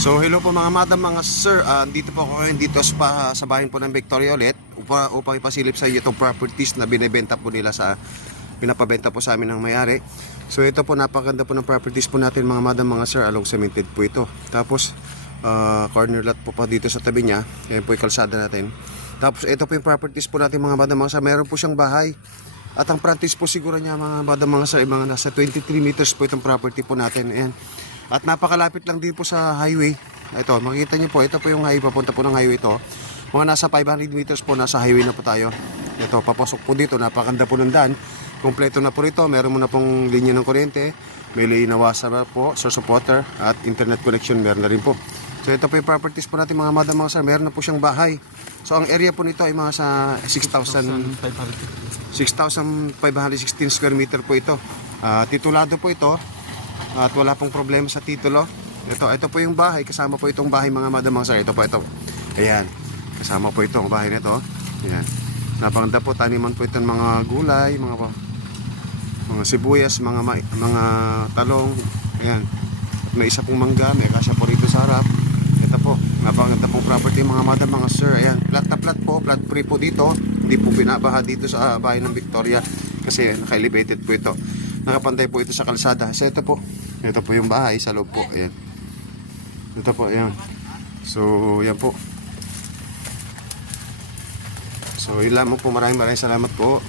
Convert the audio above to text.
So hello po mga madam, mga sir, dito po ako ngayon dito sa bahay po ng Victoria ulit upang ipasilip sa inyo itong properties na binebenta po nila pinapabenta po sa amin ng may-ari. So ito po, napakaganda po ng properties po natin mga madam, mga sir, along cemented po ito. Tapos corner lot po pa dito sa tabi niya, yan po yung kalsada natin. Tapos ito po yung properties po natin mga madam, mga sir, meron po siyang bahay. At ang frontage po siguro niya mga madam, mga sir, mga nasa 23 meters po itong property po natin. Ayan. At napakalapit lang din po sa highway. Ito, makikita niyo po, ito po yung highway, papunta po ng highway ito. Mga nasa 500 meters po, nasa highway na po tayo. Ito, papasok po dito, napakaganda po ng daan. Kompleto na po rito, meron mo na pong linya ng kuryente, may linawasan na po, source of water, at internet connection, meron na rin po. So ito po yung properties po natin mga madam, mga sir, meron na po siyang bahay. So ang area po nito ay mga sa 6,516 square meter po ito. Titulado po ito. At wala pong problema sa titulo. Ito po yung bahay, kasama po itong bahay mga madam, mga sir. Ito po ito. Ayan. Kasama po itong bahay nito. Ayan. Napakaganda po, taniman po itong mga gulay, mga sibuyas, mga talong. Ayan. At may isa pong mangga, may kasya po rito sa harap. Ito po, napakaganda pong property mga madam, mga sir. Ayan. Plat na plat po, plat free po dito. Hindi po binabaha dito sa bahay ng Victoria kasi naka-elevated po ito. Nakapantay po ito sa kalsada. So ito po yung bahay sa loob po. Ayan. Ito po, ayan. So yan po. So yun lamang po, maraming salamat po.